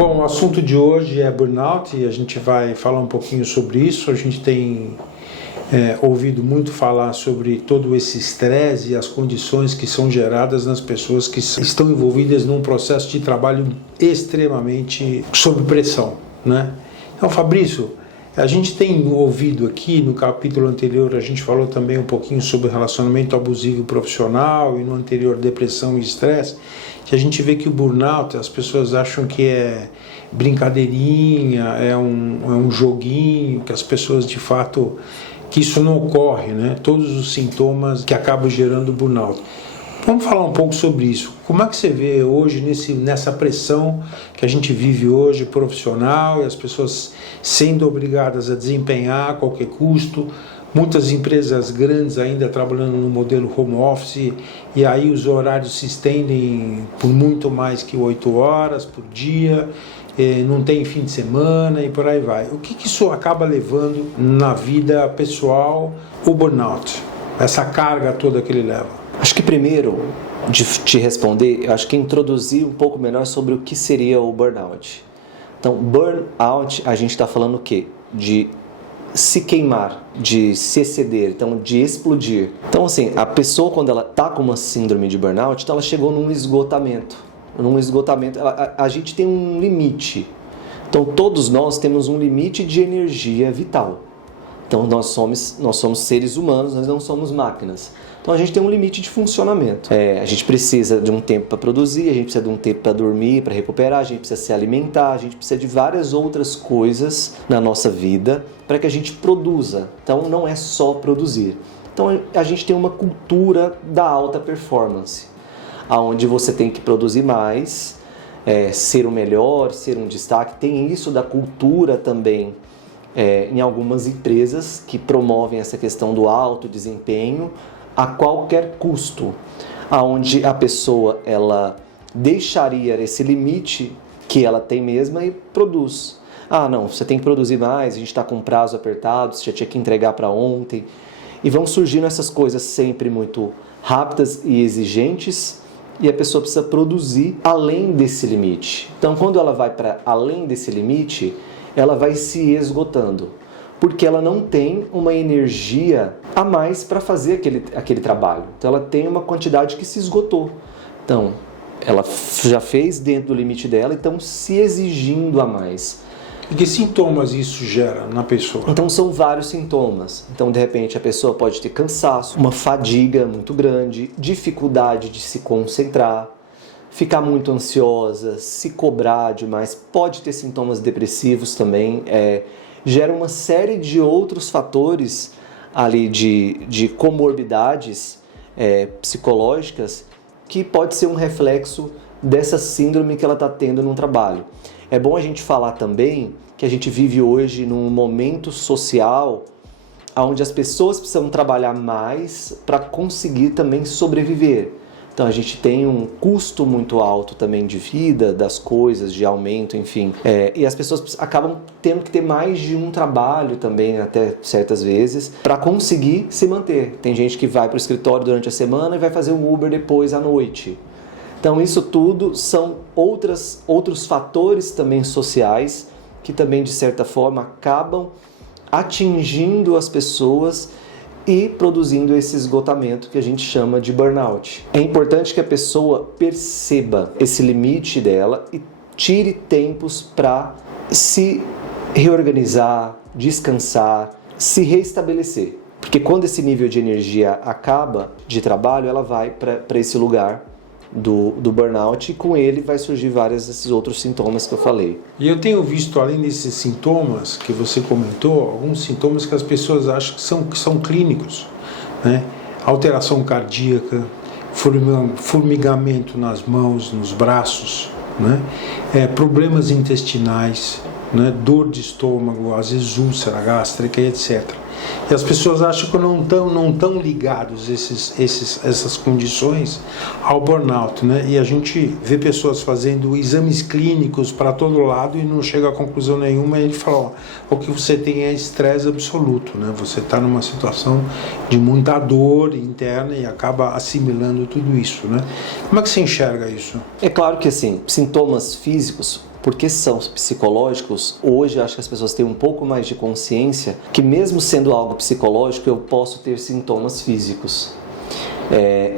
Bom, o assunto de hoje é burnout e a gente vai falar um pouquinho sobre isso. A gente tem ouvido muito falar sobre todo esse estresse e as condições que são geradas nas pessoas que estão envolvidas num processo de trabalho extremamente sob pressão, né? Então, Fabrício, a gente tem ouvido aqui, no capítulo anterior a gente falou também um pouquinho sobre relacionamento abusivo profissional e no anterior depressão e estresse, que a gente vê que o burnout, as pessoas acham que é brincadeirinha, é um joguinho, que as pessoas de fato, que isso não ocorre, né? Todos os sintomas que acabam gerando burnout. Vamos falar um pouco sobre isso. Como é que você vê hoje nessa pressão que a gente vive hoje profissional e as pessoas sendo obrigadas a desempenhar a qualquer custo, muitas empresas grandes ainda trabalhando no modelo home office e aí os horários se estendem por muito mais que 8 horas por dia, não tem fim de semana e por aí vai. O que isso acaba levando na vida pessoal, o burnout, essa carga toda que ele leva? Acho que primeiro, de te responder, eu acho que introduzir um pouco melhor sobre o que seria o burnout. Então, burnout, a gente está falando o quê? De se queimar, de se exceder, então de explodir. Então, assim, a pessoa quando ela está com uma síndrome de burnout, então ela chegou num esgotamento. A gente tem um limite. Então, todos nós temos um limite de energia vital. Então, nós somos seres humanos, nós não somos máquinas. Então a gente tem um limite de funcionamento. A gente precisa de um tempo para produzir, a gente precisa de um tempo para dormir, para recuperar, a gente precisa se alimentar, a gente precisa de várias outras coisas na nossa vida para que a gente produza. Então não é só produzir. Então a gente tem uma cultura da alta performance, onde você tem que produzir mais, ser o melhor, ser um destaque. Tem isso da cultura também em algumas empresas que promovem essa questão do alto desempenho a qualquer custo, aonde a pessoa ela deixaria esse limite que ela tem mesma e produz. Não, você tem que produzir mais, a gente está com um prazo apertado, você já tinha que entregar para ontem. E vão surgindo essas coisas sempre muito rápidas e exigentes e a pessoa precisa produzir além desse limite. Então, quando ela vai para além desse limite, ela vai se esgotando, porque ela não tem uma energia a mais para fazer aquele trabalho. Então ela tem uma quantidade que se esgotou. Então ela já fez dentro do limite dela, então se exigindo a mais. E que sintomas isso gera na pessoa? Então são vários sintomas. Então de repente a pessoa pode ter cansaço, uma fadiga muito grande, dificuldade de se concentrar, ficar muito ansiosa, se cobrar demais, pode ter sintomas depressivos também, gera uma série de outros fatores ali de comorbidades psicológicas que pode ser um reflexo dessa síndrome que ela está tendo no trabalho. É bom a gente falar também que a gente vive hoje num momento social onde as pessoas precisam trabalhar mais para conseguir também sobreviver. Então a gente tem um custo muito alto também de vida, das coisas, de aumento, enfim. E as pessoas acabam tendo que ter mais de um trabalho também, até certas vezes, para conseguir se manter. Tem gente que vai para o escritório durante a semana e vai fazer um Uber depois à noite. Então isso tudo são outros fatores também sociais que também, de certa forma, acabam atingindo as pessoas e produzindo esse esgotamento que a gente chama de burnout. É importante que a pessoa perceba esse limite dela e tire tempos para se reorganizar, descansar, se reestabelecer. Porque quando esse nível de energia acaba de trabalho, ela vai para esse lugar do burnout e com ele vai surgir vários desses outros sintomas que eu falei. E eu tenho visto, além desses sintomas que você comentou, alguns sintomas que as pessoas acham que são clínicos, né? Alteração cardíaca, formigamento nas mãos, nos braços, né? Problemas intestinais, né? Dor de estômago, às vezes úlcera gástrica, etc. E as pessoas acham que não estão ligados essas condições ao burnout, né? E a gente vê pessoas fazendo exames clínicos para todo lado e não chega a conclusão nenhuma. E ele fala, o que você tem é estresse absoluto, né? Você está numa situação de muita dor interna e acaba assimilando tudo isso, né? Como é que você enxerga isso? É claro que assim, sintomas físicos porque são psicológicos, hoje eu acho que as pessoas têm um pouco mais de consciência que mesmo sendo algo psicológico, eu posso ter sintomas físicos.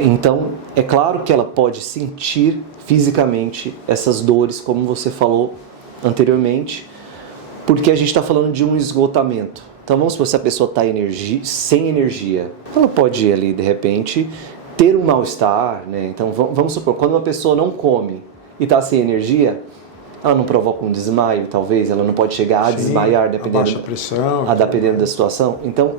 Então, é claro que ela pode sentir fisicamente essas dores, como você falou anteriormente, porque a gente está falando de um esgotamento. Então, vamos supor, se a pessoa está sem energia, ela pode ir ali, de repente, ter um mal-estar, né? Então, vamos supor, quando uma pessoa não come e está sem energia, ela não provoca um desmaio, talvez, ela não pode chegar a desmaiar, dependendo da situação. Então,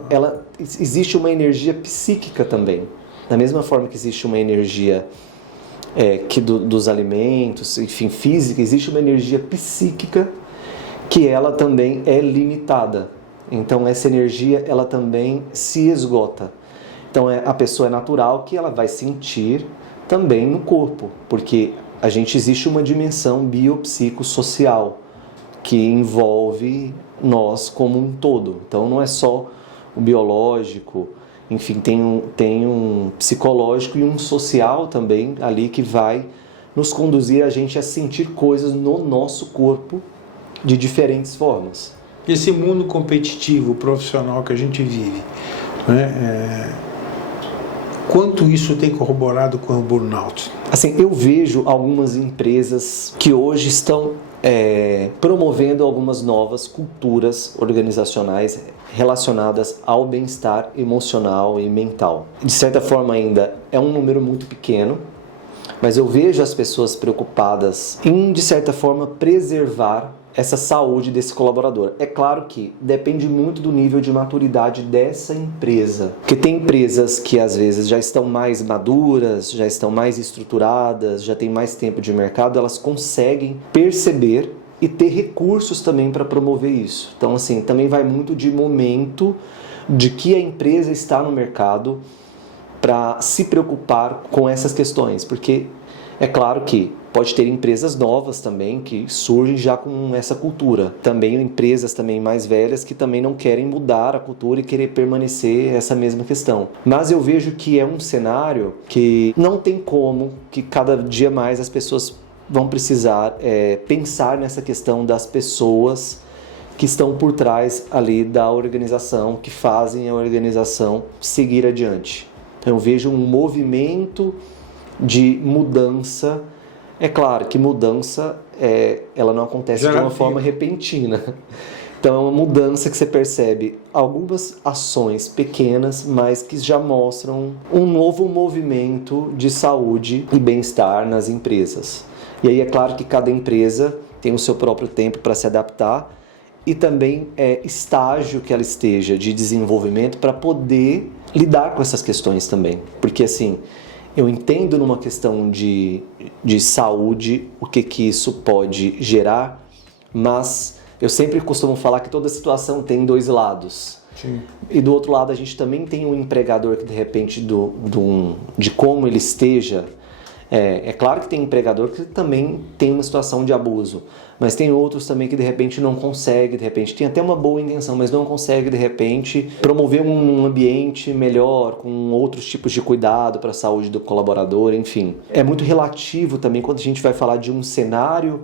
existe uma energia psíquica também. Da mesma forma que existe uma energia dos alimentos, enfim, física, existe uma energia psíquica que ela também é limitada. Então, essa energia, ela também se esgota. Então, a pessoa é natural que ela vai sentir também no corpo, porque existe uma dimensão biopsicossocial que envolve nós como um todo. Então, não é só o biológico, enfim, tem um psicológico e um social também ali que vai nos conduzir a gente a sentir coisas no nosso corpo de diferentes formas. Esse mundo competitivo, profissional que a gente vive, né? Quanto isso tem corroborado com o burnout? Assim, eu vejo algumas empresas que hoje estão promovendo algumas novas culturas organizacionais relacionadas ao bem-estar emocional e mental. De certa forma ainda é um número muito pequeno, mas eu vejo as pessoas preocupadas em, de certa forma, preservar essa saúde desse colaborador. É claro que depende muito do nível de maturidade dessa empresa, porque tem empresas que às vezes já estão mais maduras, já estão mais estruturadas, já têm mais tempo de mercado, elas conseguem perceber e ter recursos também para promover isso. Então, assim, também vai muito de momento de que a empresa está no mercado para se preocupar com essas questões, porque é claro que pode ter empresas novas também que surgem já com essa cultura. Também empresas também mais velhas que também não querem mudar a cultura e querer permanecer essa mesma questão. Mas eu vejo que é um cenário que não tem como, que cada dia mais as pessoas vão precisar pensar nessa questão das pessoas que estão por trás ali da organização, que fazem a organização seguir adiante. Eu vejo um movimento de mudança. É claro que mudança ela não acontece de uma forma repentina. Então é uma mudança que você percebe algumas ações pequenas, mas que já mostram um novo movimento de saúde e bem-estar nas empresas. E aí é claro que cada empresa tem o seu próprio tempo para se adaptar e também estágio que ela esteja de desenvolvimento para poder lidar com essas questões também. Porque assim, eu entendo numa questão de saúde o que isso pode gerar, mas eu sempre costumo falar que toda situação tem dois lados. Sim. E do outro lado a gente também tem um empregador que de repente de como ele esteja. É claro que tem empregador que também tem uma situação de abuso, mas tem outros também que de repente não consegue, de repente tem até uma boa intenção, mas não consegue de repente promover um ambiente melhor, com outros tipos de cuidado para a saúde do colaborador, enfim. É muito relativo também quando a gente vai falar de um cenário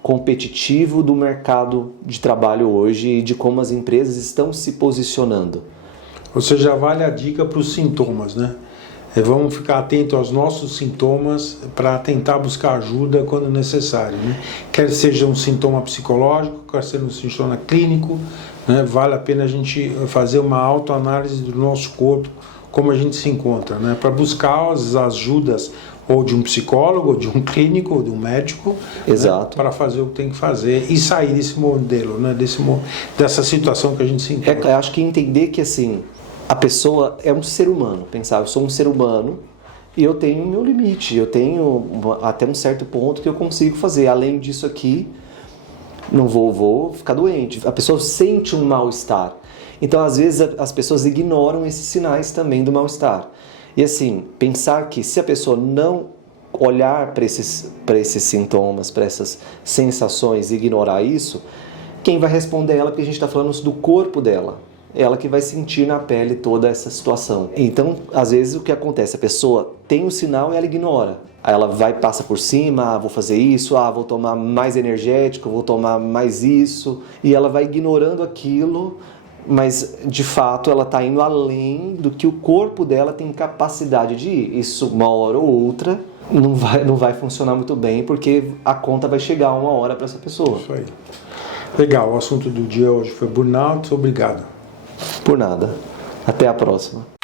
competitivo do mercado de trabalho hoje e de como as empresas estão se posicionando. Ou seja, vale a dica para os sintomas, né? Vamos ficar atentos aos nossos sintomas para tentar buscar ajuda quando necessário, né? Quer seja um sintoma psicológico, quer seja um sintoma clínico, né? Vale a pena a gente fazer uma autoanálise do nosso corpo, como a gente se encontra, né? Para buscar as ajudas ou de um psicólogo, ou de um clínico, ou de um médico, exato, né? Para fazer o que tem que fazer e sair desse modelo, né? Dessa situação que a gente se encontra. Eu acho que entender que assim, a pessoa é um ser humano, pensar, eu sou um ser humano e eu tenho meu limite, eu tenho até um certo ponto que eu consigo fazer, além disso aqui, não vou ficar doente. A pessoa sente um mal-estar, então às vezes as pessoas ignoram esses sinais também do mal-estar. E assim, pensar que se a pessoa não olhar para esses sintomas, para essas sensações e ignorar isso, quem vai responder ela, porque a gente está falando do corpo dela. ela que vai sentir na pele toda essa situação. Então, às vezes o que acontece, a pessoa tem o sinal e ela ignora. Aí ela passa por cima, vou fazer isso, vou tomar mais energético, vou tomar mais isso, e ela vai ignorando aquilo, mas de fato ela está indo além do que o corpo dela tem capacidade de ir. Isso, uma hora ou outra, não vai funcionar muito bem, porque a conta vai chegar uma hora para essa pessoa. Isso aí. Legal, o assunto do dia hoje foi burnout. Obrigado. Por nada. Até a próxima.